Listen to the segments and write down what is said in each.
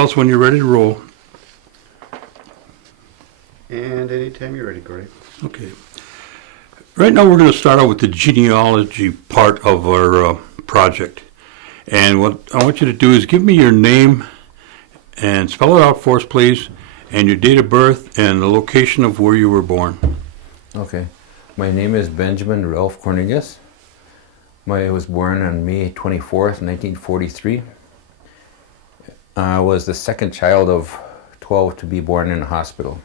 Else when you're ready to roll. And anytime you're ready, Gordy. Okay. Right now we're going to start out with the genealogy part of our project. And what I want you to do is give me your name and spell it out for us, please, and your date of birth and the location of where you were born. Okay. My name is Benjamin Ralph Cornelius. I was born on May 24th, 1943. I was the second child of 12 to be born in a hospital.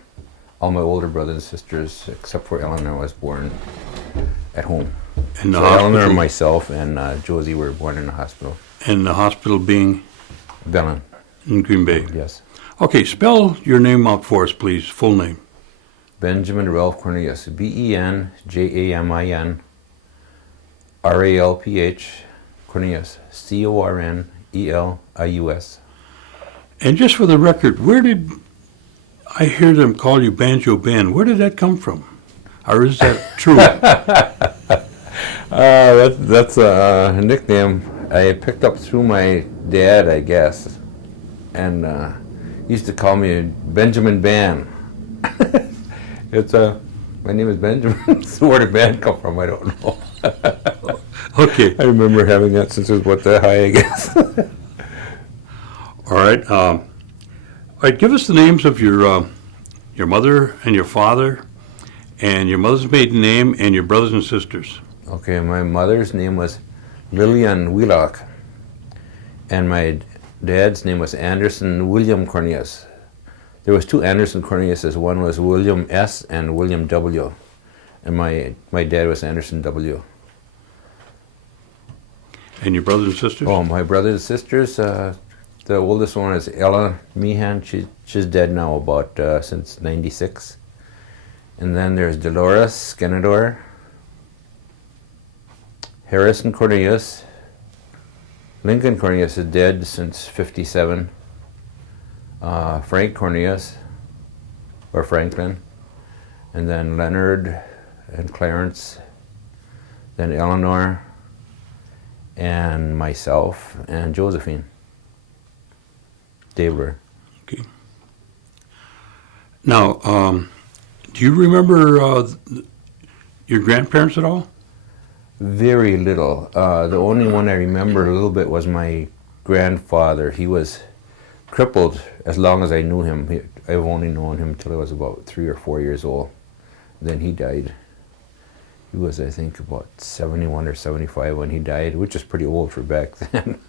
All my older brothers and sisters, except for Eleanor, was born at home. And the So hospital, Eleanor, myself, and Josie were born in a hospital. and the hospital being Bellin, in Green Bay. yes. Okay, spell your name out for us, please, full name. Benjamin Ralph Cornelius, Benjamin Ralph Cornelius, Cornelius. And just for the record, where did I hear them call you Banjo Ben? Where did that come from? Or is that true? That's a nickname I picked up through my dad, I guess. And he used to call me Benjamin Ban. My name is Benjamin. So where did Ban come from? I don't know. Okay. I remember having that since I was what that high, I guess. All right. All right. Give us the names of your mother and your father, and your mother's maiden name, and your brothers and sisters. Okay, my mother's name was Lillian Wheelock, and my dad's name was Anderson William Cornelius. There was two Anderson Corneliuses. One was William S. and William W. And my dad was Anderson W. And your brothers and sisters? Oh, my brothers and sisters, the oldest one is Ella Meehan. She's dead now about since 96. And then there's Dolores Skenador, Harrison Cornelius, Lincoln Cornelius is dead since 57, Frank Cornelius, or Franklin, and then Leonard and Clarence, then Eleanor, and myself, and Josephine. Daver. Okay. Now, do you remember your grandparents at all? Very little. The only one I remember a little bit was my grandfather. He was crippled as long as I knew him. I've only known him till I was about 3 or 4 years old. Then he died. He was, I think, about 71 or 75 when he died, which is pretty old for back then.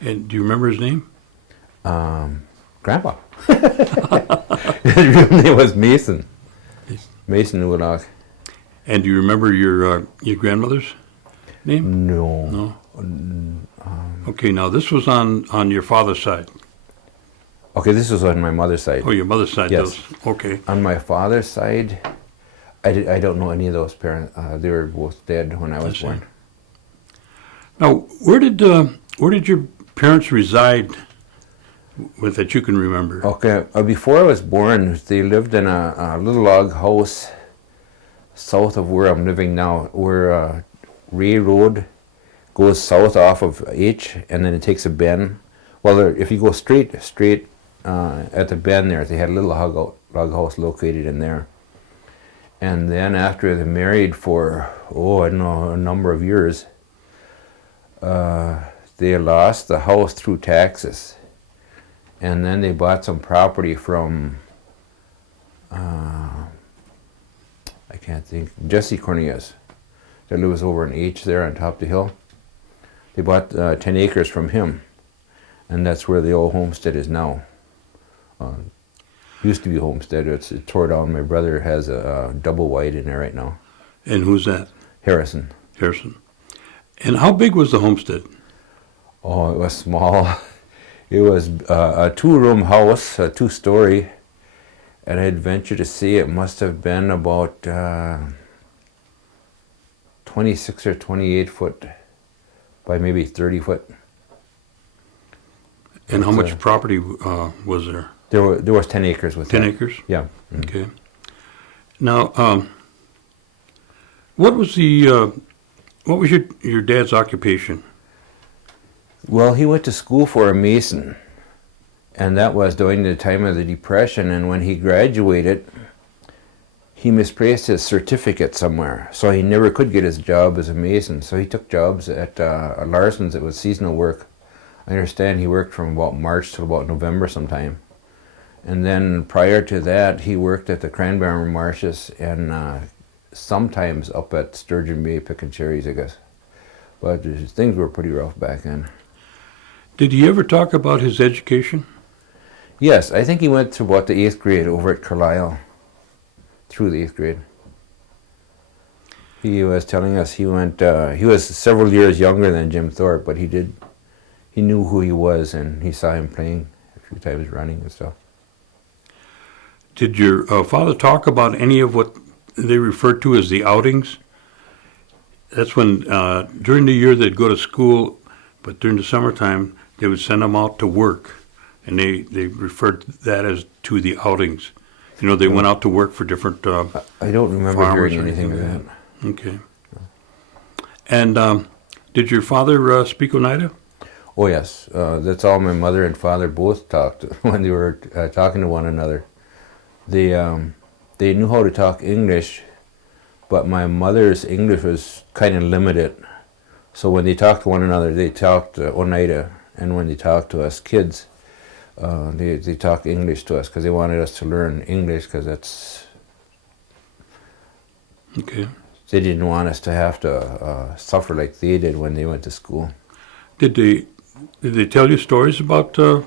And do you remember his name? Grandpa. His real name was Mason. Mason Uwalak. And do you remember your grandmother's name? No. No. Okay. Now this was on your father's side. Okay, this was on my mother's side. Oh, your mother's side Yes. does. Okay. On my father's side, I don't know any of those parents. They were both dead when I was born. Now, where did your parents reside with that you can remember? Okay, before I was born, they lived in a little log house south of where I'm living now, where Ray Road goes south off of H, and then it takes a bend. Well, if you go straight at the bend there, they had a little log house located in there. And then after they marriid for, I don't know, a number of years, they lost the house through taxes. And then they bought some property from, I can't think, Jesse Cornelius, that lives over in H there on top of the hill. They bought 10 acres from him, and that's where the old homestead is now. Used to be homestead. It's tore down. My brother has a double wide in there right now. And who's that? Harrison. Harrison. And how big was the homestead? Oh, it was small. It was a 2-room house, a 2-story, and I'd venture to say it must have been about 26 or 28 foot by maybe 30 foot. And how much property was there? There was 10 acres with 10 that. acres? Yeah. Okay. Now, what was your dad's occupation? Well, he went to school for a mason, And that was during the time of the Depression, and when he graduated, he misplaced his certificate somewhere, so he never could get his job as a mason. So he took jobs at Larson's. It was seasonal work. I understand he worked from about March till about November sometime. And then prior to that, he worked at the Cranberry Marshes and sometimes up at Sturgeon Bay picking cherries, I guess. But things were pretty rough back then. Did he ever talk about his education? Yes, I think he went to about the 8th grade over at Carlisle, through the 8th grade. He was telling us he went, he was several years younger than Jim Thorpe, but he knew who he was, and he saw him playing a few times running and stuff. Did your father talk about any of what they referred to as the outings? That's when, during the year they'd go to school, but during the summertime, they would send them out to work. And they referred to that as to the outings. You know, they went out to work for different I don't remember farmers hearing or anything of that. Okay. And did your father speak Oneida? Oh yes, that's all my mother and father both talked when they were talking to one another. They knew how to talk English, but my mother's English was kind of limited. So when they talked to one another, they talked Oneida, and when they talked to us kids, they talked English to us because they wanted us to learn English, because that's... Okay. They didn't want us to have to suffer like they did when they went to school. Did they tell you stories about what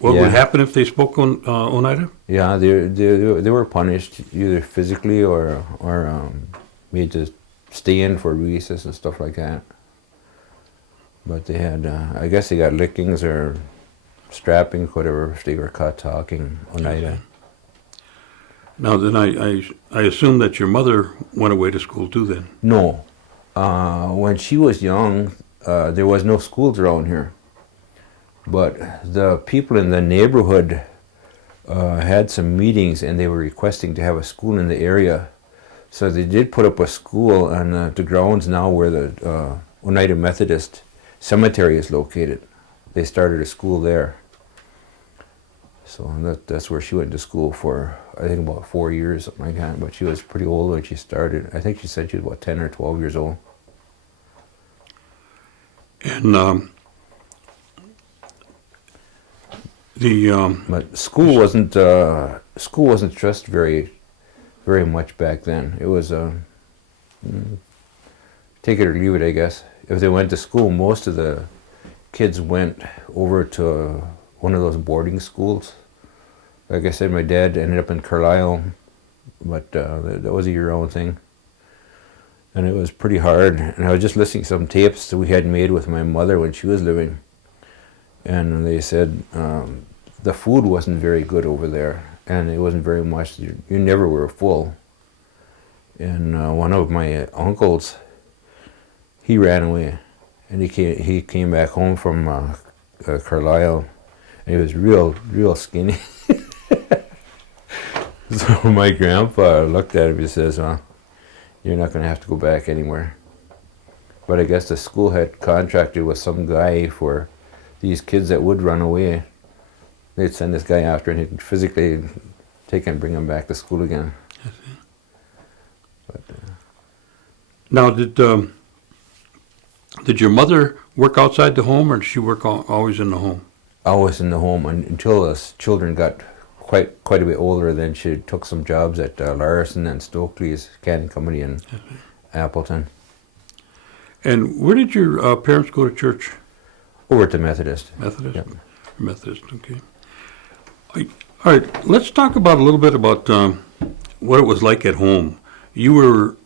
would happen if they spoke Oneida? Yeah, they were punished either physically or made to stay in for recess and stuff like that. But they had, I guess they got lickings or strapping, whatever, if they were caught talking Oneida. Okay. Now then, I assume that your mother went away to school too then. No. When she was young, there was no schools around here. But the people in the neighborhood had some meetings, and they were requesting to have a school in the area. So they did put up a school on the grounds now where the Oneida Methodist Cemetery is located. They started a school there. So that's where she went to school for, I think, about 4 years, something like that. But she was pretty old when she started. I think she said she was about 10 or 12 years old. And but school wasn't stressed very much back then. It was take it or leave it, I guess. If they went to school, most of the kids went over to one of those boarding schools. Like I said, my dad ended up in Carlisle, but that was a year-round thing. And it was pretty hard. And I was just listening to some tapes that we had made with my mother when she was living. And they said the food wasn't very good over there, and it wasn't very much. You never were full. And one of my uncles, he ran away, and he came back home from Carlisle, and he was real skinny. So my grandpa looked at him and says, "Well, you're not going to have to go back anywhere." But I guess the school had contracted with some guy for these kids that would run away. They'd send this guy after, and he'd physically take and bring them back to school again. But, now, did your mother work outside the home, or did she work always in the home? always in the home until us children got quite a bit older. Then she took some jobs at Larson and Stokely's Canning Company in Appleton. And where did your parents go to church? Over to Methodist. Methodist? Yep. Methodist, okay. All right, let's talk about a little bit about what it was like at home. You were,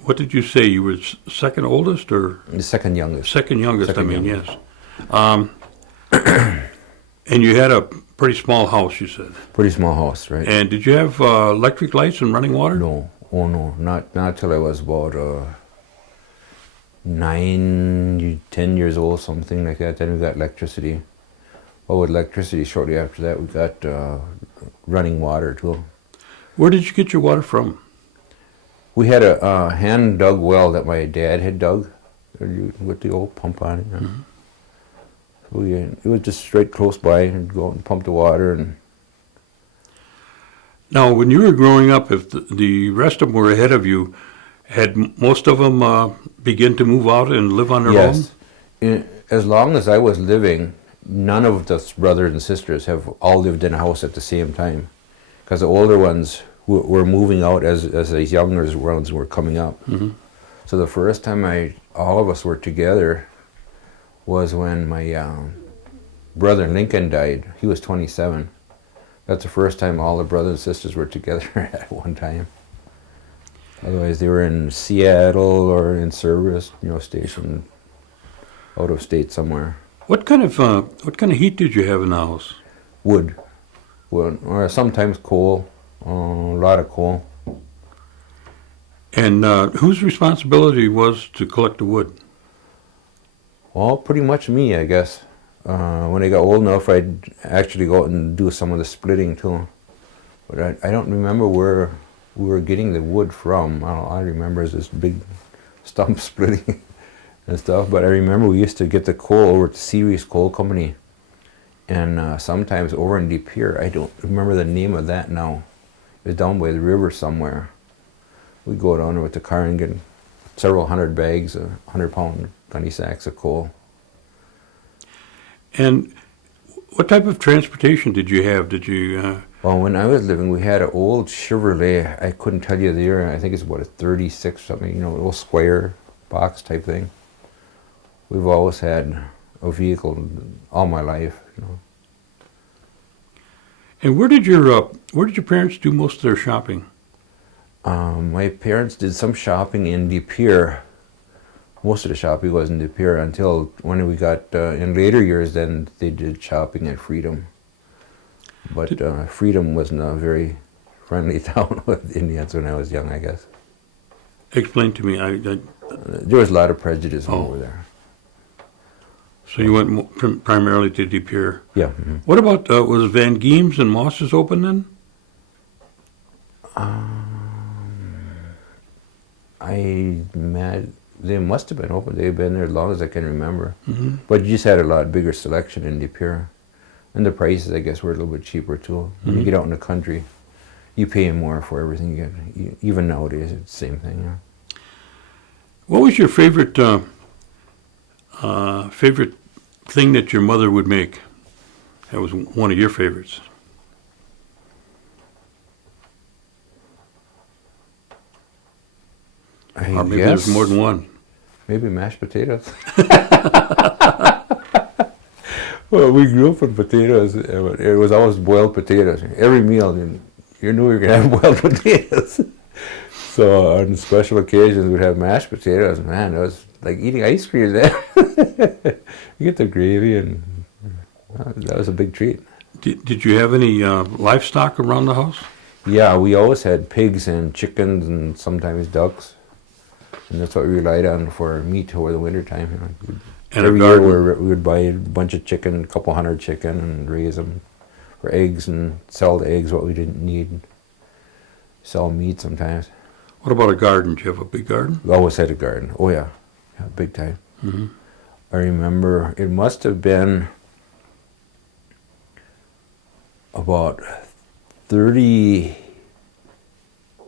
what did you say, you were second oldest or? The second youngest. Second youngest, Second I mean, youngest. yes. And you had a pretty small house, you said. Pretty small house, right? And did you have electric lights and running water? No, oh no, not till I was about 9, 10 years old, something like that. Then we got electricity. Well, with electricity, shortly after that, we got running water too. Where did you get your water from? We had a hand-dug well that my dad had dug with the old pump on it. Mm-hmm. It was just straight close by, and go out and pump the water. And Now, when you were growing up, if the rest of them were ahead of you, had most of them begin to move out and live on their yes, as long as I was living, none of the brothers and sisters have all lived in a house at the same time, because the older ones were moving out as the younger ones were coming up. Mm-hmm. So the first time all of us were together was when my brother Lincoln died. He was 27. That's the first time all the brothers and sisters were together at one time. Otherwise, they were in Seattle or in service, stationed out of state somewhere. What kind of heat did you have in the house? Wood, or sometimes coal. A lot of coal. And whose responsibility was to collect the wood? Well, pretty much me, I guess. When I got old enough, I'd actually go out and do some of the splitting too. But I don't remember where we were getting the wood from. All I remember is this big stump splitting and stuff. But I remember we used to get the coal over to Series Coal Company. And sometimes over in De Pere, I don't remember the name of that now. It was down by the river somewhere. We'd go down there with the car and get several hundred bags, 100-pound gunny sacks of coal. And what type of transportation did you have? Did you? Well, when I was living, we had an old Chevrolet. I couldn't tell you the year. I think it's about a 36 something, old square box type thing. We've always had a vehicle all my life. And where did your parents do most of their shopping? My parents did some shopping in De Pere. Most of the shopping was in De Pere until when we got in later years. Then they did shopping at Freedom. But Freedom wasn't a very friendly town with Indians when I was young, I guess. Explain to me. There was a lot of prejudice over there. So you went primarily to De Pere. Yeah. Mm-hmm. What about was Van Geem's and Moss's open then? They must have been open. They've been there as long as I can remember. Mm-hmm. But you just had a lot bigger selection in De Pere. And the prices, I guess, were a little bit cheaper too. When you get out in the country, you pay more for everything you get. Even nowadays, it's the same thing. Yeah. What was your favorite favorite thing that your mother would make? That was one of your favorites. Or maybe there's more than one. Maybe mashed potatoes. Well, we grew up with potatoes. It was always boiled potatoes. Every meal, you knew you were going to have boiled potatoes. So on special occasions, we'd have mashed potatoes. Man, it was like eating ice cream then. You get the gravy, and that was a big treat. Did you have any livestock around the house? Yeah, we always had pigs and chickens and sometimes ducks. And that's what we relied on for meat over the wintertime. And every year we would buy a bunch of chicken, a couple hundred chicken, and raise them for eggs and sell the eggs what we didn't need. Sell meat sometimes. What about a garden? Did you have a big garden? We always had a garden. Oh yeah, big time. Mm-hmm. I remember it must have been about 30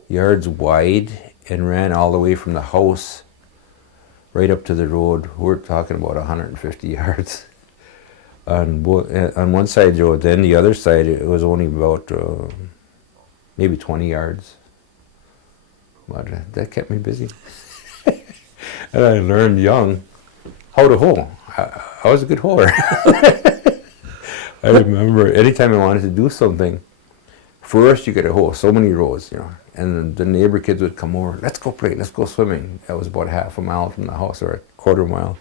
yards wide and ran all the way from the house right up to the road. We're talking about 150 yards on one side of the road. Then the other side, it was only about maybe 20 yards. But that kept me busy. And I learned young how to hoe. I was a good hoer. I remember anytime I wanted to do something, first you got to hoe so many rows, and the neighbor kids would come over. Let's go play. Let's go swimming. That was about half a mile from the house, or a quarter mile.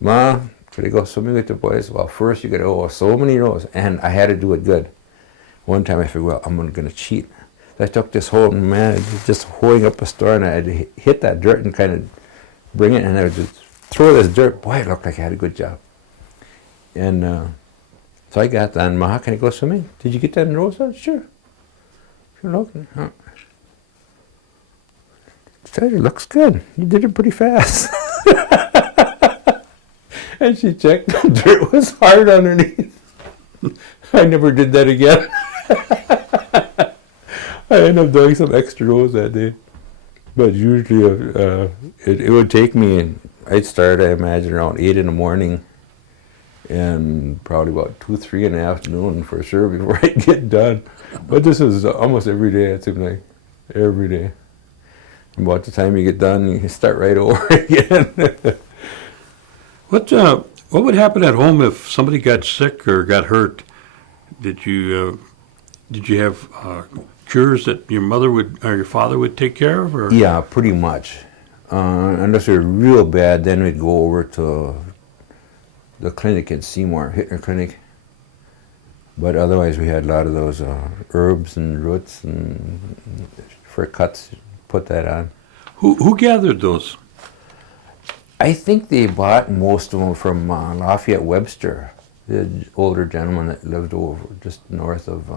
Ma, could I go swimming with the boys? Well, first you got to hoe so many rows, and I had to do it good. One time I figured, well, I'm going to cheat. I took this hoe, and man, just hoeing up a store, and I'd hit that dirt and kind of bring it, and I would just throw this dirt. Boy, it looked like I had a good job. And so I got that, and Ma, can I go swimming? Did you get that in rows? Oh, sure. Sure, looking. Huh. It looks good. You did it pretty fast. And she checked, the dirt was hard underneath. I never did that again. I ended up doing some extra rows that day. But usually it would take me, I'd start, I imagine, around 8 in the morning and probably about 2, 3 in the afternoon for sure before I get done. But this is almost every day, it seems like. Every day. And about the time you get done, you start right over again. What would happen at home if somebody got sick or got hurt? Did you have cures that your mother would or your father would take care of? Or? Yeah, pretty much. Unless they're real bad, then we'd go over to the clinic in Seymour, Hittner Clinic. But otherwise, we had a lot of those herbs and roots, and for cuts, put that on. Who gathered those? I think they bought most of them from Lafayette Webster, the older gentleman that lived over just north of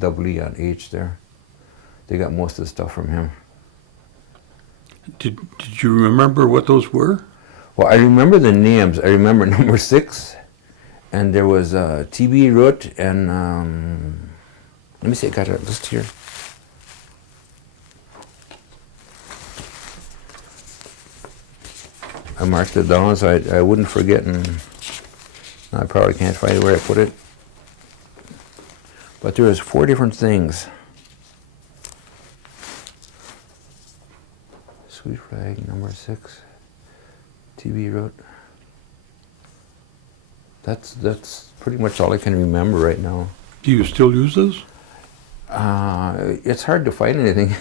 Double E on H there. They got most of the stuff from him. Did you remember what those were? Well, I remember the names. I remember number 6, and there was TB root, and let me see, I got a list here. I marked it down so I wouldn't forget, and I probably can't find where I put it. But there was 4 different things. Sweet flag, number 6. TB root. That's pretty much all I can remember right now. Do you still use those? It's hard to find anything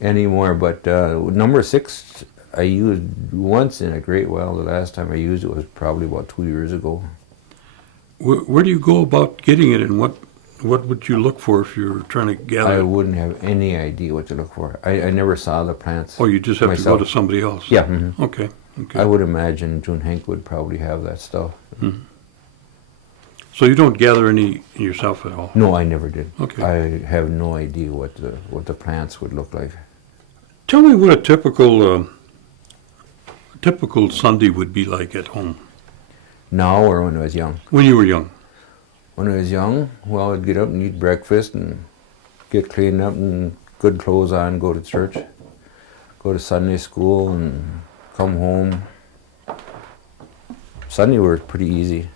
anymore, but number 6 I used once in a great while. The last time I used it was probably about 2 years ago. Where do you go about getting it, and what would you look for if you were trying to gather I it? wouldn't have any idea what to look for. I never saw the plants. Oh, you just have myself. to go to somebody else? Yeah. Mm-hmm. Okay. I would imagine June Hank would probably have that stuff. Mm-hmm. So you don't gather any yourself at all? No, I never did. Okay. I have no idea what the plants would look like. Tell me what a typical Sunday would be like at home. Now or when I was young? When you were young? When I was young, well, I'd get up and eat breakfast and get cleaned up and good clothes on, go to church, go to Sunday school and come home. Sunday was pretty easy.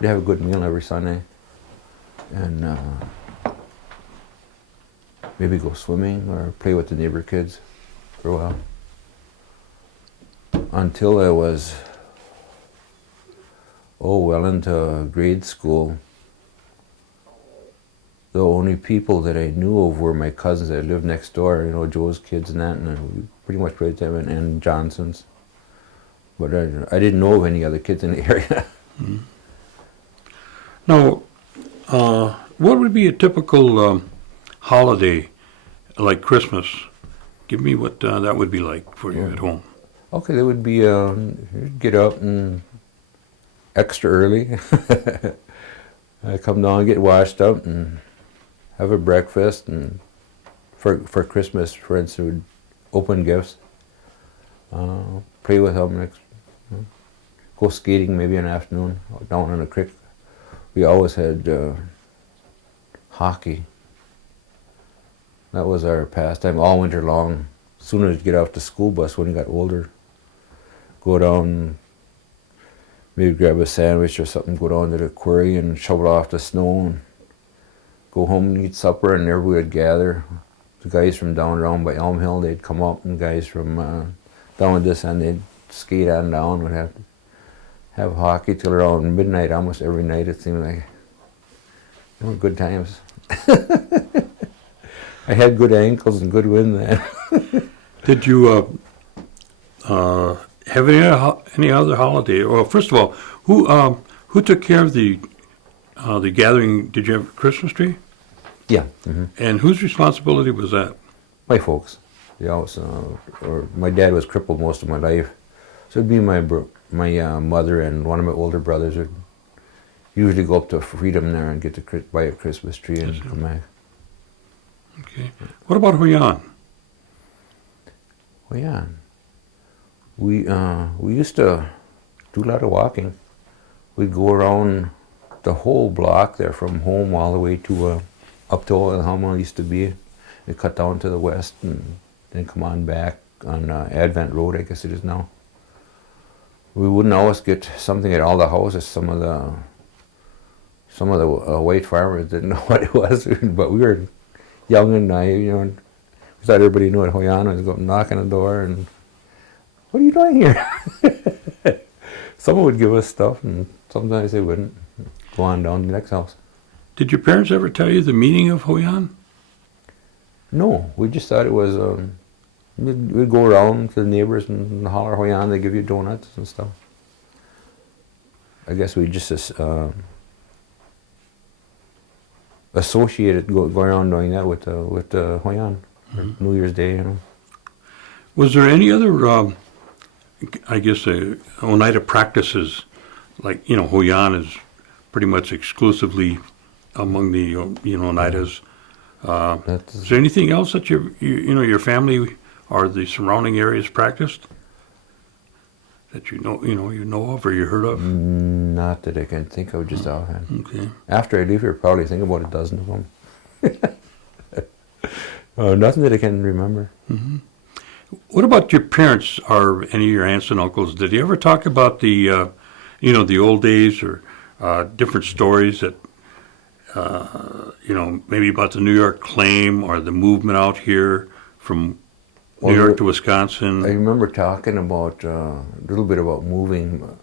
We'd have a good meal every Sunday. And maybe go swimming or play with the neighbor kids for a while. Until I was, well into grade school, the only people that I knew of were my cousins that lived next door, Joe's kids and that, and we pretty much played them, and Johnson's. But I didn't know of any other kids in the area. Mm-hmm. Now, what would be a typical holiday like Christmas? Give me what that would be like for you at home. Okay, that would be, get up and extra early. I come down, get washed up, and have a breakfast. And for Christmas, for instance, we'd open gifts, play with them, go skating maybe in the afternoon down in the creek. We always had hockey. That was our pastime all winter long. As soon as you get off the school bus when you got older, go down, maybe grab a sandwich or something, go down to the quarry and shovel off the snow, and go home and eat supper, and everybody would gather. The guys from down around by Elm Hill, they'd come up, and guys from down at this end, they'd skate on down. We'd have hockey till around midnight, almost every night, it seemed like. They were good times. I had good ankles and good wind then. Did you have any other holiday? Well, first of all, who took care of the gathering? Did you have a Christmas tree? Yeah. Mm-hmm. And whose responsibility was that? My folks. They always, or my dad was crippled most of my life, so it'd be my mother and one of my older brothers would usually go up to Freedom there and get to buy a Christmas tree and come back. Okay. What about Huyan? Well, yeah. We used to do a lot of walking. We'd go around the whole block there from home all the way to up to where the Hummel used to be. We cut down to the west and then come on back on Advent Road, I guess it is now. We wouldn't always get something at all the houses. Some of the white farmers didn't know what it was, but we were young and naive, and we thought everybody knew what Hoyan was. Go knocking on the door and, what are you doing here? Someone would give us stuff, and sometimes they wouldn't. Go on down to the next house. Did your parents ever tell you the meaning of Hoyan? No, we just thought it was. We'd go around to the neighbors and holler Hoyan. They give you donuts and stuff. I guess we just associated going around doing that with Hoyan, New Year's Day, Was there any other, I guess, Oneida practices, like, Hoyan is pretty much exclusively among the, Oneidas. Is there anything else that your family or the surrounding areas practiced that you know of or you heard of? Not that I can think of just offhand. Okay. After I leave here, probably think about a dozen of them. Nothing that I can remember. Mm-hmm. What about your parents or any of your aunts and uncles? Did you ever talk about the, the old days or different stories that, maybe about the New York claim or the movement out here from New York to Wisconsin? I remember talking about a little bit about moving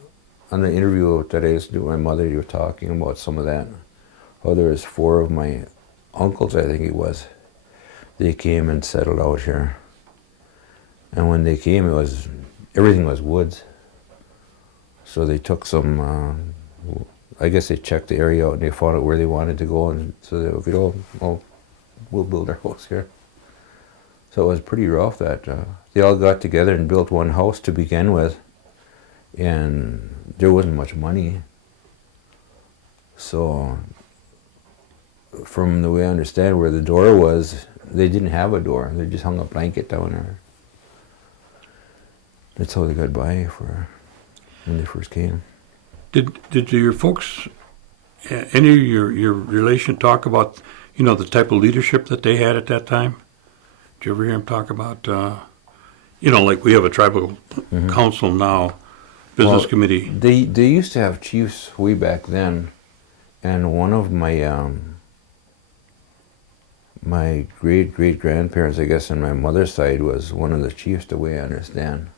on the interview that I used to do with my mother. You were talking about some of that. Oh, there was 4 of my uncles, I think it was. They came and settled out here. And when they came, everything was woods. So they took some, I guess they checked the area out and they found out where they wanted to go, and so they could, we'll build our house here. So it was pretty rough that they all got together and built one house to begin with, and there wasn't much money. So from the way I understand where the door was, they didn't have a door. They just hung a blanket down there. That's how they got by when they first came. Did your folks, any of your relation talk about, the type of leadership that they had at that time? Did you ever hear them talk about, like we have a tribal council now, business committee? They used to have chiefs way back then, and one of my great-great-grandparents, I guess, on my mother's side was one of the chiefs, the way I understand.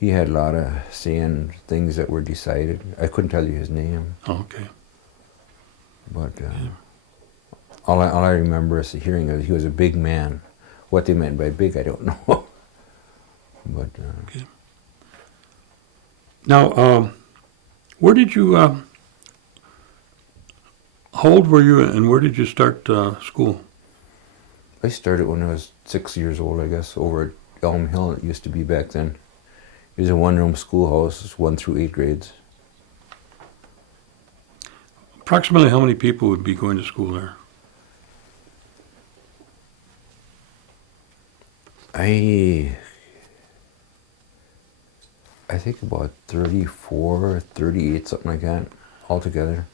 He had a lot of say in things that were decided. I couldn't tell you his name. Oh, okay. But all I remember is hearing is he was a big man. What they meant by big, I don't know. But okay. Now, where did you? How old were you, and where did you start school? I started when I was 6 years old, I guess, over at Elm Hill. It used to be back then. It was a one-room schoolhouse, 1 through 8 grades. Approximately how many people would be going to school there? I think about 34, 38, something like that, altogether.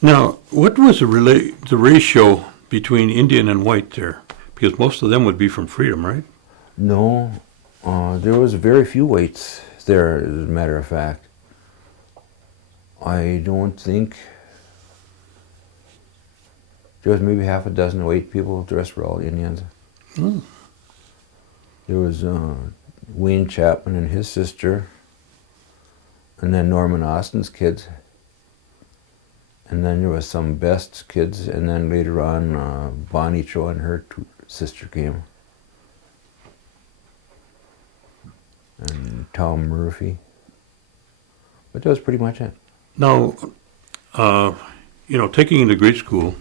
Now, what was the ratio between Indian and white there? Because most of them would be from Freedom, right? No, there was very few whites there, as a matter of fact. I don't think there was maybe half a dozen white people. The rest were all Indians. Hmm. There was Wayne Chapman and his sister, and then Norman Austin's kids, and then there was some Best's kids, and then later on Bonnie Cho and her sister came, and Tom Murphy. But that was pretty much it. Now, taking you to grade school,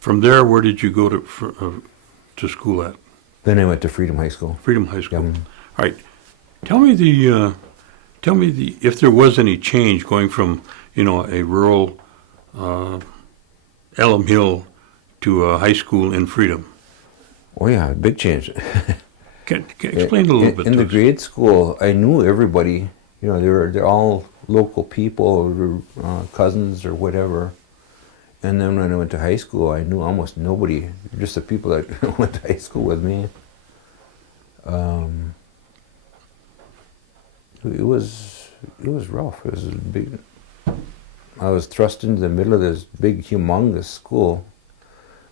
from there, where did you go to school at? Then I went to Freedom High School. Freedom High School. Yeah. All right. Tell me if there was any change going from, a rural Elm Hill to a high school in Freedom. Oh yeah, big change. Can explain a little bit. In to the us. grade school, I knew everybody You know, they're all local people, or, cousins or whatever. And then when I went to high school, I knew almost nobody, just the people that went to high school with me. It was rough. It was a big. I was thrust into the middle of this big, humongous school.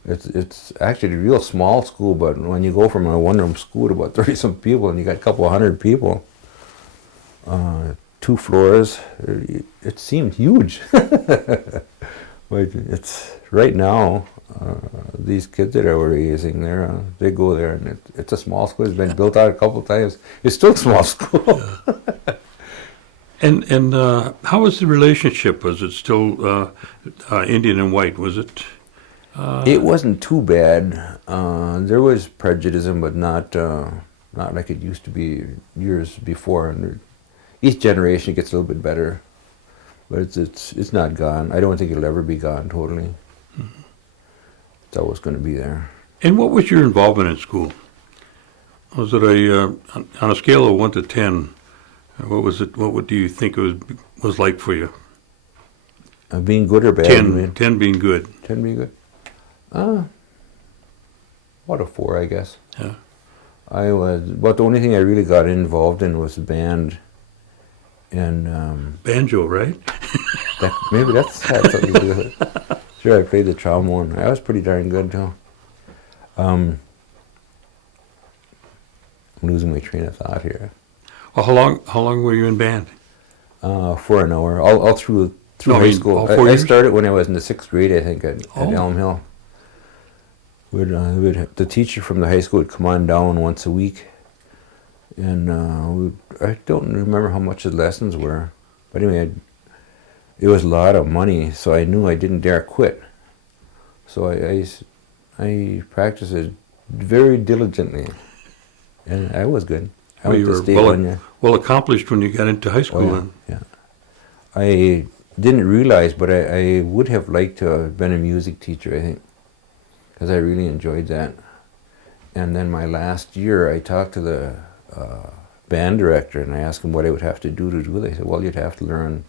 It's actually a real small school, but when you go from a one-room school to about 30-some people, and you got a couple of hundred people, 2 floors, it seemed huge. But it's right now. These kids that I were raising there, they go there, and it's a small school. It's been built out a couple of times. It's still a small school. And how was the relationship? Was it still Indian and white? Was it? It wasn't too bad. There was prejudice, but not like it used to be years before. And each generation gets a little bit better, but it's not gone. I don't think it'll ever be gone totally. Mm-hmm. It's always going to be there. And what was your involvement in school? Was it on a scale of 1 to 10? What was it? What do you think it was like for you? Being good or bad? 10 being good. 10 being good. What a 4, I guess. Yeah. But the only thing I really got involved in was the band. And Banjo, right? maybe that's had something to do with it. Sure, I played the trombone. I was pretty darn good too. I'm losing my train of thought here. Well, how long were you in band? For an hour, all through high school. all 4 I years? started when I was in the 6th grade, I think, at Elm Hill. The teacher from the high school would come on down once a week, and I don't remember how much the lessons were, but anyway, it was a lot of money, so I knew I didn't dare quit. So I practiced it very diligently, and I was good. I went you to were state 1 year. well accomplished when you got into high school. Oh, yeah. I didn't realize, but I would have liked to have been a music teacher, I think, because I really enjoyed that. And then my last year, I talked to the band director, and I asked him what I would have to do it. He said, well, you'd have to learn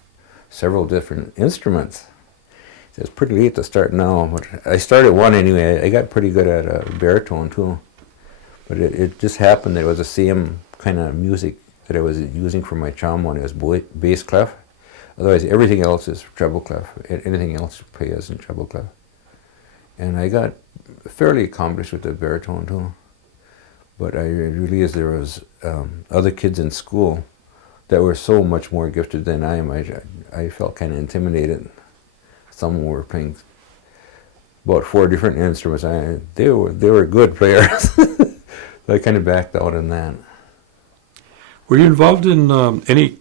several different instruments. He said, it's pretty late to start now, but I started one anyway. I got pretty good at baritone, too. But it just happened that it was the same kind of music that I was using for my trombone. It was bass clef. Otherwise, everything else is treble clef. Anything else you play is in treble clef. And I got fairly accomplished with the baritone too. But I realized there was other kids in school that were so much more gifted than I am. I felt kind of intimidated. Some were playing about 4 different instruments. They were good players. So I kind of backed out on that. Were you involved in any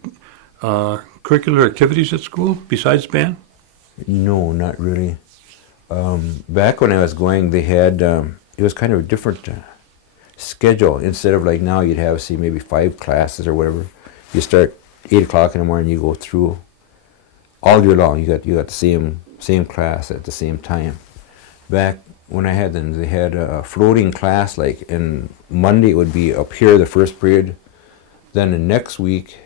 curricular activities at school besides band? No, not really. Back when I was going, they had, it was kind of a different schedule. Instead of like now, you'd have, say, maybe 5 classes or whatever. You start 8 o'clock in the morning, you go through all year long. You got the same class at the same time. Back when I had them, they had a floating class, like, and Monday it would be up here, the first period. Then the next week,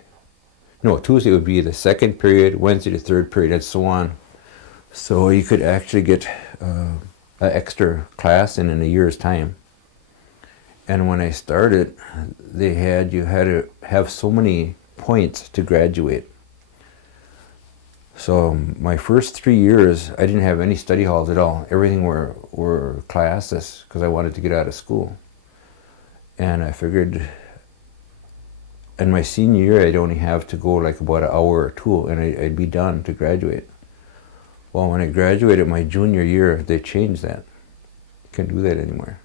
Tuesday would be the 2nd period, Wednesday the 3rd period, and so on. So you could actually get an extra class in a year's time. And when I started, you had to have so many points to graduate. So my first 3 years, I didn't have any study halls at all. Everything were classes because I wanted to get out of school. And I figured in my senior year, I'd only have to go like about an hour or 2, and I'd be done to graduate. Well, when I graduated my junior year, they changed that. You can't do that anymore.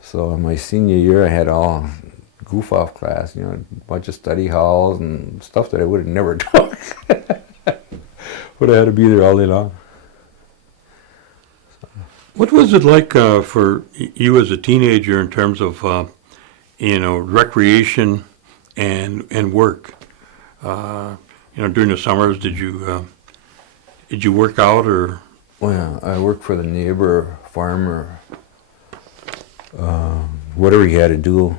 So in my senior year, I had all goof-off class, a bunch of study halls and stuff that I would have never done. But I had to be there all day long. What was it like for you as a teenager in terms of, recreation and work? During the summers, did you work out or? Well, yeah, I worked for the neighbor farmer. Whatever he had to do,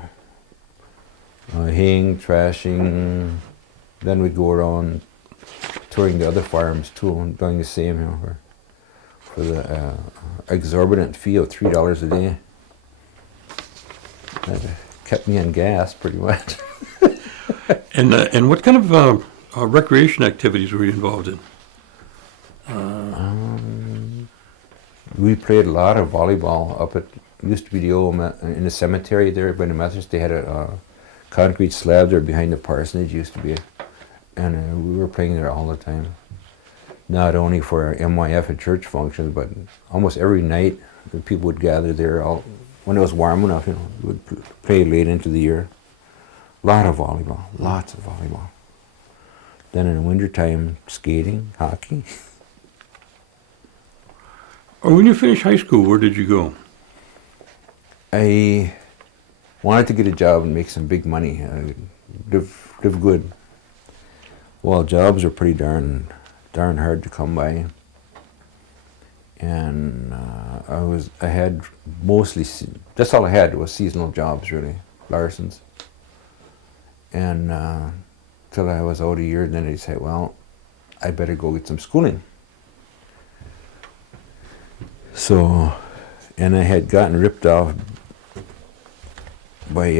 haying, trashing, then we'd go around touring the other farms too, and doing the same, you know, for the exorbitant fee of $3 a day. That kept me on gas pretty much. And what kind of recreation activities were you involved in? We played a lot of volleyball up at, used to be the old, in the cemetery there by the Methodist. They had a concrete slab there behind the parsonage, used to be. And we were playing there all the time. Not only for MYF and church functions, but almost every night the people would gather there. When it was warm enough, you know, we would play late into the year. A lot of volleyball, lots of volleyball. Then in the wintertime, skating, hockey. Or when you finished high school, where did you go? I wanted to get a job and make some big money, live good. Well, jobs are pretty darn hard to come by, and I had mostly, that's all I had was seasonal jobs really, Larson's, and till I was out a year, and then I said, well, I better go get some schooling. So, and I had gotten ripped off by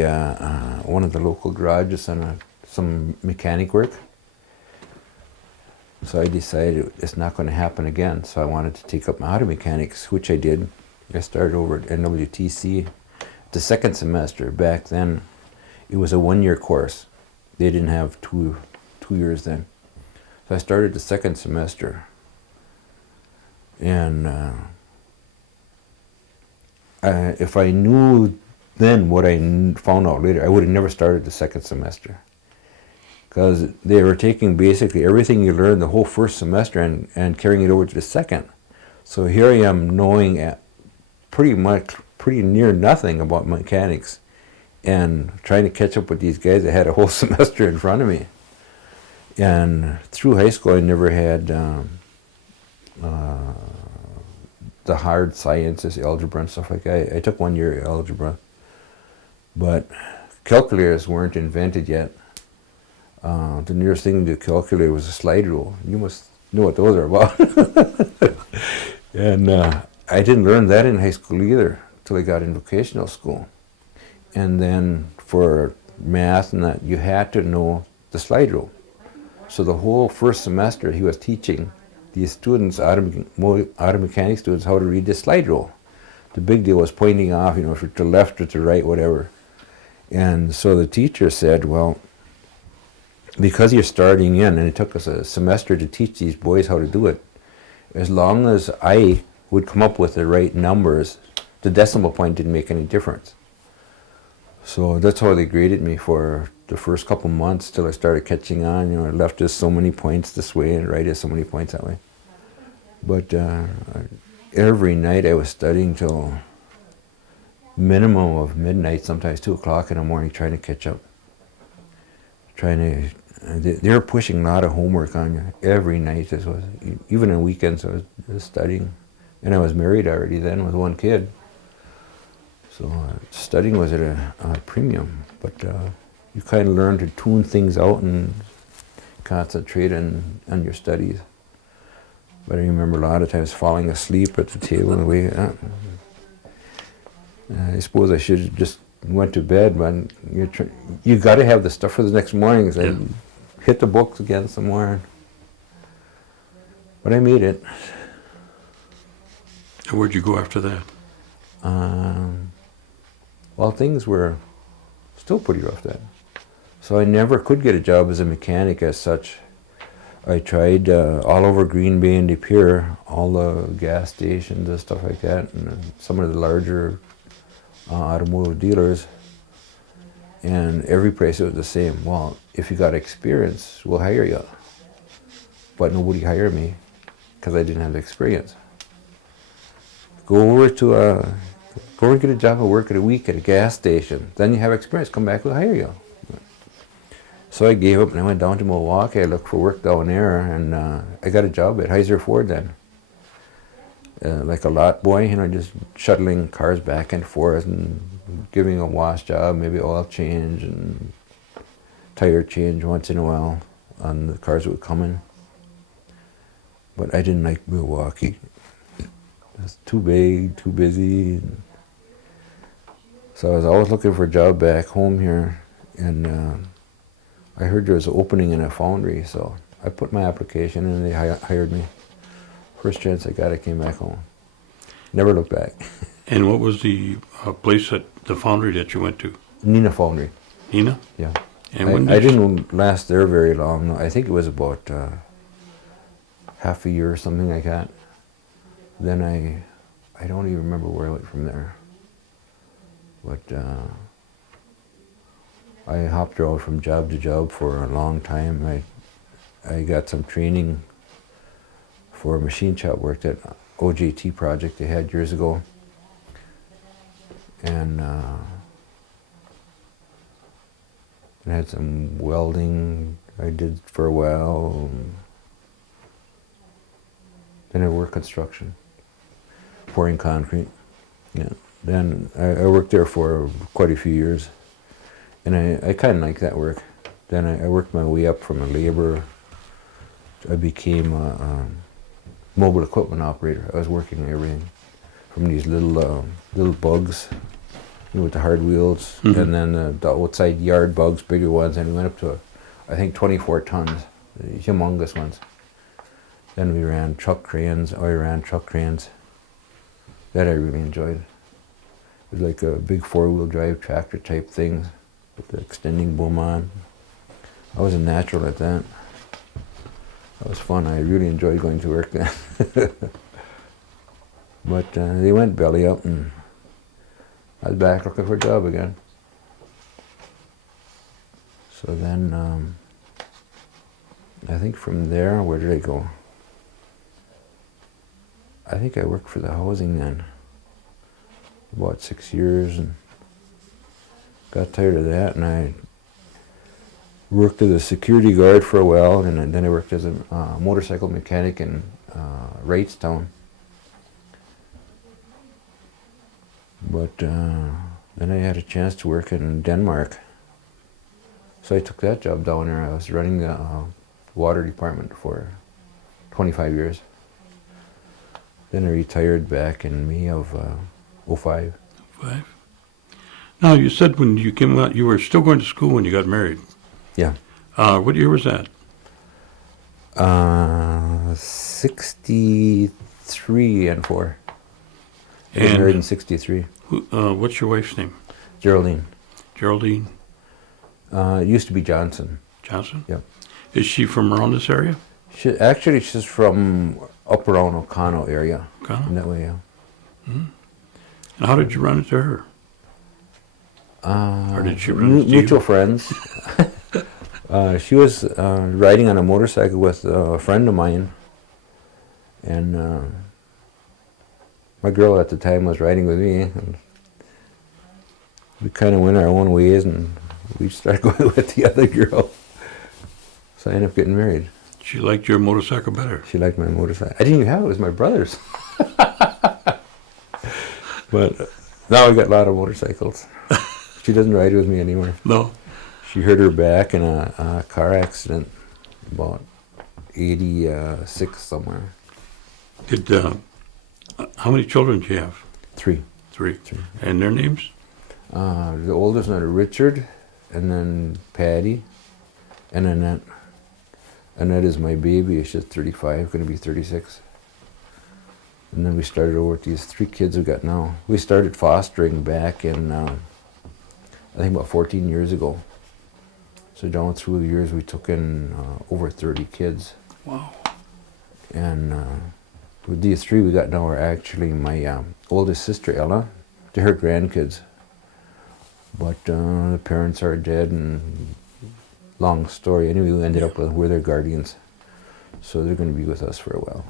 one of the local garages on some mechanic work. So I decided it's not going to happen again. So I wanted to take up my auto mechanics, which I did. I started over at NWTC the second semester. Back then, it was a one-year course. They didn't have two years then. So I started the second semester. And if I knew then what I found out later, I would have never started the second semester. Because they were taking basically everything you learned the whole first semester and carrying it over to the second. So here I am knowing pretty near nothing about mechanics and trying to catch up with these guys that had a whole semester in front of me. And through high school I never had the hard sciences, algebra and stuff like that. I took 1 year algebra, but calculators weren't invented yet. The nearest thing to a calculator was a slide rule. You must know what those are about. And I didn't learn that in high school either until I got in vocational school. And then for math and that, you had to know the slide rule. So the whole first semester he was teaching these students, auto mechanic students, how to read the slide rule. The big deal was pointing off, you know, to the left or to the right, whatever. And so the teacher said, well, because you're starting in, and it took us a semester to teach these boys how to do it, as long as I would come up with the right numbers, the decimal point didn't make any difference. So that's how they graded me for the first couple months till I started catching on. You know, left is so many points this way and right is so many points that way. But every night I was studying till minimum of midnight, sometimes 2 o'clock in the morning, trying to catch up. They were pushing a lot of homework on you every night. This was, even on weekends I was studying. And I was married already then with 1 kid. So studying was at a premium, but you kind of learn to tune things out and concentrate on your studies. But I remember a lot of times falling asleep at the table and way. I suppose I should have just went to bed, but you got to have the stuff for the next morning. So I hit the books again some more. But I made it. And where'd you go after that? Well, things were still pretty rough then. So I never could get a job as a mechanic as such. I tried all over Green Bay and De Pere, all the gas stations and stuff like that, and some of the larger automotive dealers. And every place it was the same. Well, if you got experience, we'll hire you. But nobody hired me because I didn't have the experience. Go and get a job and work at a week at a gas station. Then you have experience. Come back, we'll hire you. So I gave up and I went down to Milwaukee. I looked for work down there, and I got a job at Heiser Ford then. Like a lot boy, you know, just shuttling cars back and forth and giving a wash job, maybe oil change and tire change once in a while. on the cars that would come in. But I didn't like Milwaukee. It was too big, too busy. And so I was always looking for a job back home here, and I heard there was an opening in a foundry, so I put my application in and they hired me. First chance I got, I came back home. Never looked back. And what was the place at the foundry that you went to? Nina Foundry. Nina? Yeah. And when I did you- didn't last there very long. I think it was about half a year or something like that. Then I don't even remember where I went from there. But I hopped around from job to job for a long time. I got some training for a machine shop work, that OJT project they had years ago. And I had some welding I did for a while. Then I worked construction, pouring concrete. Yeah. Then I worked there for quite a few years, and I kind of liked that work. Then I worked my way up from a laborer. I became a mobile equipment operator. I was working everything from these little bugs, with the hard wheels, and then the outside yard bugs, bigger ones, and we went up to, I think, 24 tons, humongous ones. Then we ran truck cranes, or I ran truck cranes. That I really enjoyed. It was like a big four-wheel drive tractor type thing with the extending boom on. I was a natural at that. That was fun. I really enjoyed going to work then. But they went belly up, and I was back looking for a job again. So then, I think from there, where did I go? I think I worked for the housing then, about 6 years, and got tired of that, and I worked as a security guard for a while, and then I worked as a motorcycle mechanic in Wrightstown. But then I had a chance to work in Denmark. So I took that job down there. I was running the water department for 25 years. Then I retired back in May of 05. 5. Now, you said when you came out, you were still going to school when you got married. Yeah. What year was that? 63 and 4. I got And married in 63. what's your wife's name? Geraldine. Geraldine It used to be Johnson. Johnson? Yep. Is she from around this area? She's from up around O'Connell area. O'Connell? In that way, yeah. And how did you run into her? Or did she run into mutual you? friends. She was riding on a motorcycle with a friend of mine, and my girl at the time was riding with me, and we kind of went our own ways, and we started going with the other girl. So I ended up getting married. She liked your motorcycle better. She liked my motorcycle. I didn't even have it. It was my brother's. But now I got a lot of motorcycles. She doesn't ride with me anymore. No. She hurt her back in a car accident about 86 somewhere. Did how many children do you have? 3. 3. And their names? The oldest one, Richard, and then Patty, and Annette. Annette is my baby. She's 35, going to be 36. And then we started over with these 3 kids we got now. We started fostering back in, I think about 14 years ago. So down through the years, we took in over 30 kids. Wow. And with these 3 we got now are actually my oldest sister, Ella, to her grandkids. But the parents are dead, and long story. Anyway, we ended up with, we're their guardians. So they're going to be with us for a while.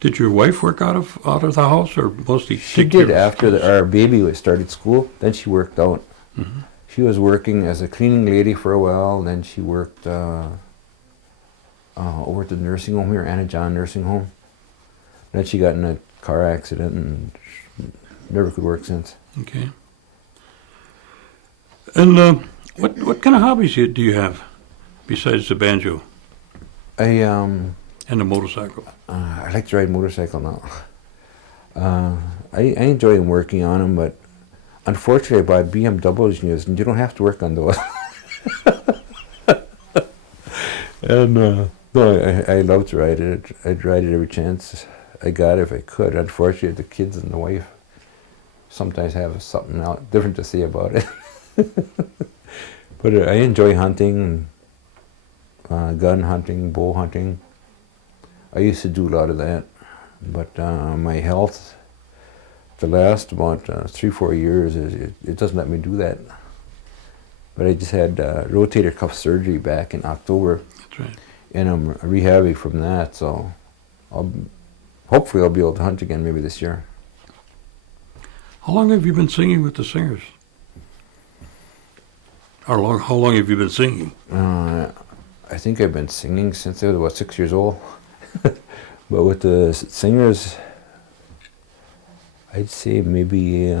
Did your wife work out of the house, or mostly? She take did care of after our baby started school. Then she worked out. Mhm. She was working as a cleaning lady for a while. Then she worked over at the nursing home here, Anna John Nursing Home. Then she got in a car accident and never could work since. Okay. And what kind of hobbies do you have besides the banjo? And the motorcycle. I like to ride motorcycle now. I enjoy working on them, but unfortunately I bought BMWs and you don't have to work on those. And no, I love to ride it. I'd ride it every chance I got if I could. Unfortunately, the kids and the wife sometimes have something different to say about it. But I enjoy hunting, gun hunting, bow hunting. I used to do a lot of that, but my health, the last about 3-4 years, it doesn't let me do that. But I just had rotator cuff surgery back in October. That's right. And I'm rehabbing from that, so hopefully I'll be able to hunt again maybe this year. How long have you been singing with the singers? How long have you been singing? I think I've been singing since I was about 6 years old. But with the singers, I'd say maybe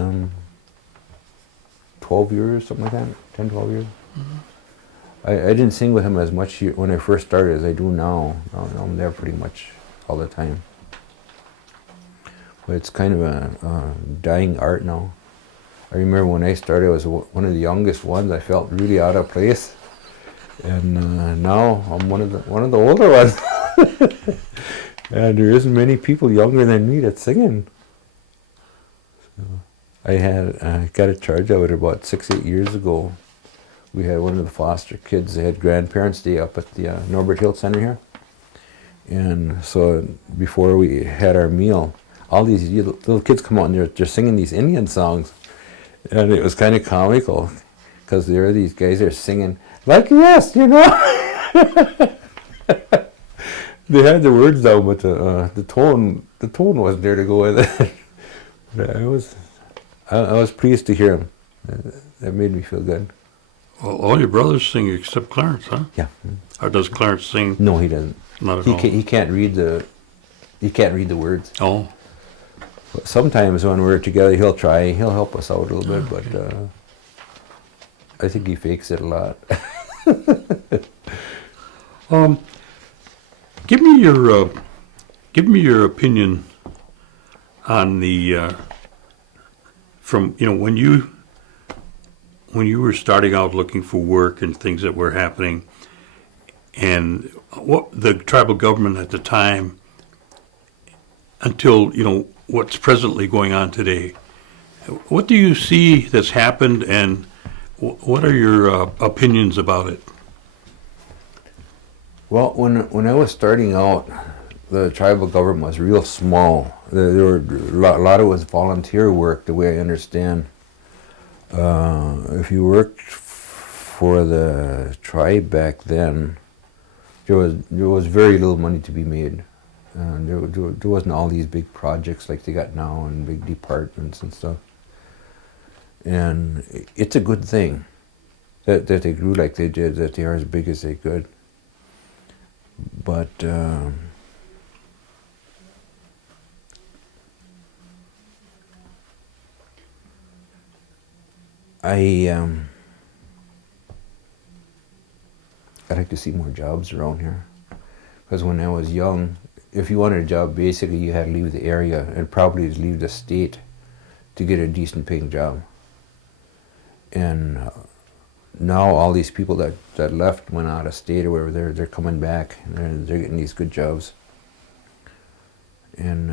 12 years, something like that, 10, 12 years. Mm-hmm. I didn't sing with him as much when I first started as I do now. I'm there pretty much all the time. But it's kind of a dying art now. I remember when I started, I was one of the youngest ones. I felt really out of place. And now I'm one of the older ones. And there isn't many people younger than me that's singing. So I got a charge of it about 6-8 years ago. We had one of the foster kids. They had grandparents' day up at the Norbert Hill Center here. And so before we had our meal, all these little kids come out and they're singing these Indian songs. And it was kind of comical because there are these guys that are singing like this, you know. They had the words down, but the tone wasn't there to go with it. But I was pleased to hear them. That made me feel good. Well, all your brothers sing except Clarence, huh? Yeah. Or does Clarence sing? No, he doesn't. Not at all. He can't read the words. Oh. But sometimes when we're together, he'll help us out a little bit, but I think he fakes it a lot. Give me your opinion on the from when you were starting out looking for work and things that were happening, and what the tribal government at the time until what's presently going on today. What do you see that's happened, and what are your opinions about it? Well, when I was starting out, the tribal government was real small. There were a lot of it was volunteer work, the way I understand. If you worked for the tribe back then, there was very little money to be made. There wasn't all these big projects like they got now and big departments and stuff. And it's a good thing that they grew like they did, that they are as big as they could. But I'd like to see more jobs around here. Because when I was young, if you wanted a job, basically you had to leave the area and probably leave the state to get a decent paying job. And now all these people that left, went out of state or wherever, they're coming back and they're getting these good jobs. And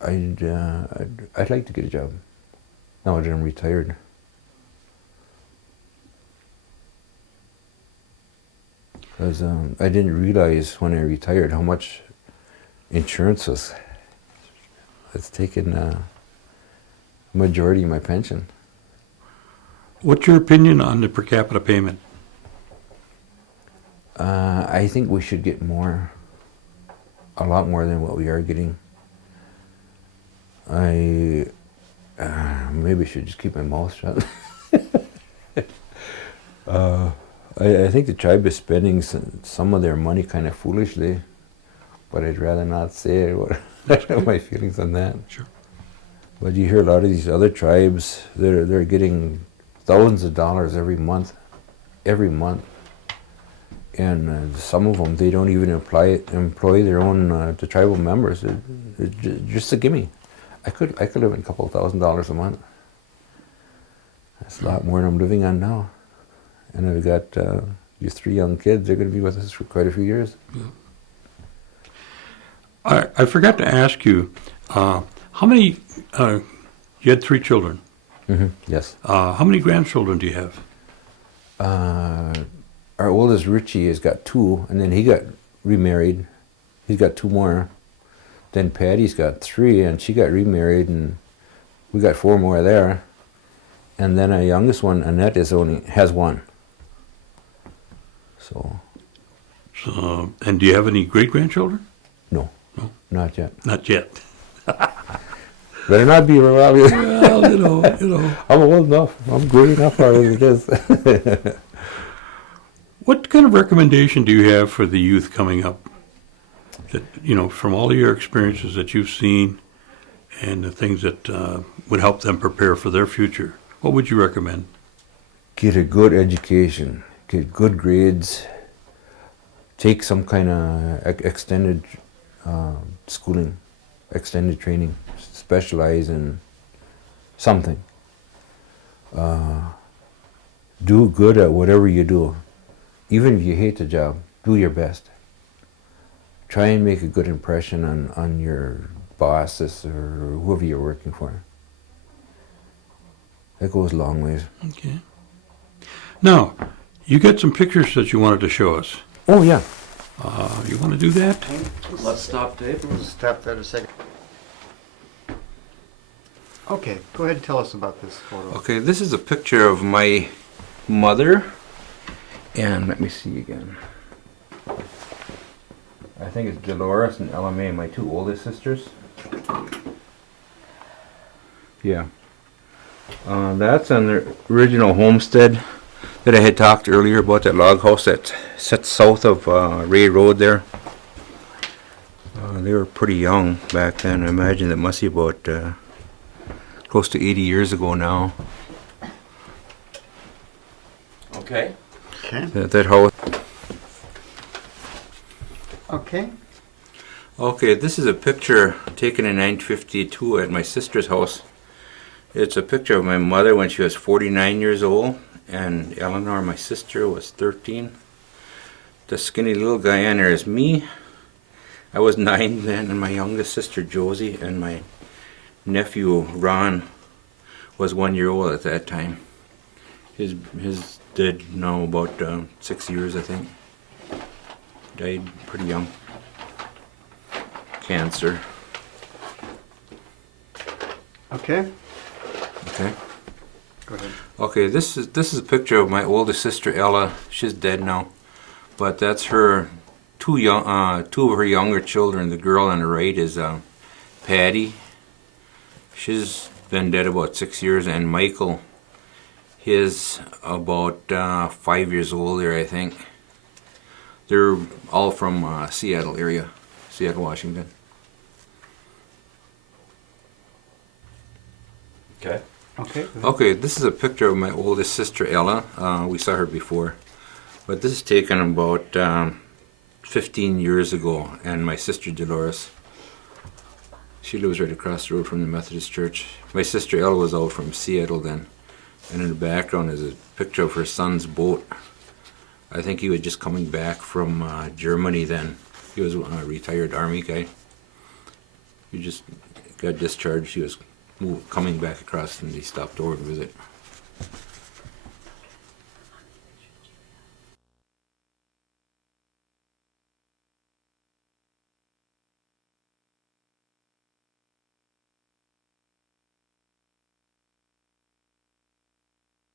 I'd like to get a job now that I'm retired. Because I didn't realize when I retired how much insurance was. It's taken a majority of my pension. What's your opinion on the per capita payment? I think we should get more, a lot more than what we are getting. I maybe should just keep my mouth shut. I think the tribe is spending some of their money kind of foolishly, but I'd rather not say what my feelings on that. Sure. But you hear a lot of these other tribes, they're getting thousands of dollars every month, And some of them, they don't even employ their own the tribal members. Just a gimme. I could live in a couple $1,000s a month. That's a lot more than I'm living on now. And I've got these 3 young kids. They're going to be with us for quite a few years. I forgot to ask you, how many, you had 3 children. Yes. How many grandchildren do you have? Our oldest Richie has got 2, and then he got remarried. He's got 2 more. Then Patty's got 3, and she got remarried, and we got 4 more there. And then our youngest one, Annette, has 1. So. And do you have any great-grandchildren? No. No? Not yet. Not yet. Better not be around. Well, you know. I'm old enough. I'm great enough for it is. What kind of recommendation do you have for the youth coming up? That, from all of your experiences that you've seen and the things that would help them prepare for their future, what would you recommend? Get a good education. Get good grades. Take some kind of extended schooling, extended training. Specialize in something. Do good at whatever you do. Even if you hate the job, do your best. Try and make a good impression on your bosses or whoever you're working for. That goes a long ways. Okay. Now, you got some pictures that you wanted to show us. Oh, yeah. You want to do that? Let's stop tape. We'll stop that a second. Okay, go ahead and tell us about this photo. Okay, this is a picture of my mother. And let me see again. I think it's Dolores and Ella May, my 2 oldest sisters. Yeah. That's on the original homestead that I had talked earlier about, that log house that sits south of Ray Road there. They were pretty young back then. I imagine it must be about close to 80 years ago now. Okay. That house. Okay. Okay, this is a picture taken in 1952 at my sister's house. It's a picture of my mother when she was 49 years old, and Eleanor, my sister, was 13. The skinny little guy in there is me. I was 9 then, and my youngest sister Josie, and my nephew Ron was 1 year old at that time. His dead now about 6 years, I think. Died pretty young. Cancer. Okay. Okay. Go ahead. Okay, this is a picture of my oldest sister Ella. She's dead now, but that's her two of her younger children. The girl on the right is Patty. She's been dead about 6 years, and Michael, he's about 5 years old there, I think. They're all from Seattle area, Seattle, Washington. Okay. Okay. Okay, this is a picture of my oldest sister Ella. We saw her before, but this is taken about 15 years ago, and my sister Dolores. She lives right across the road from the Methodist Church. My sister Ella was out from Seattle then, and in the background is a picture of her son's boat. I think he was just coming back from Germany then. He was a retired Army guy. He just got discharged. He was coming back across, and he stopped over to visit.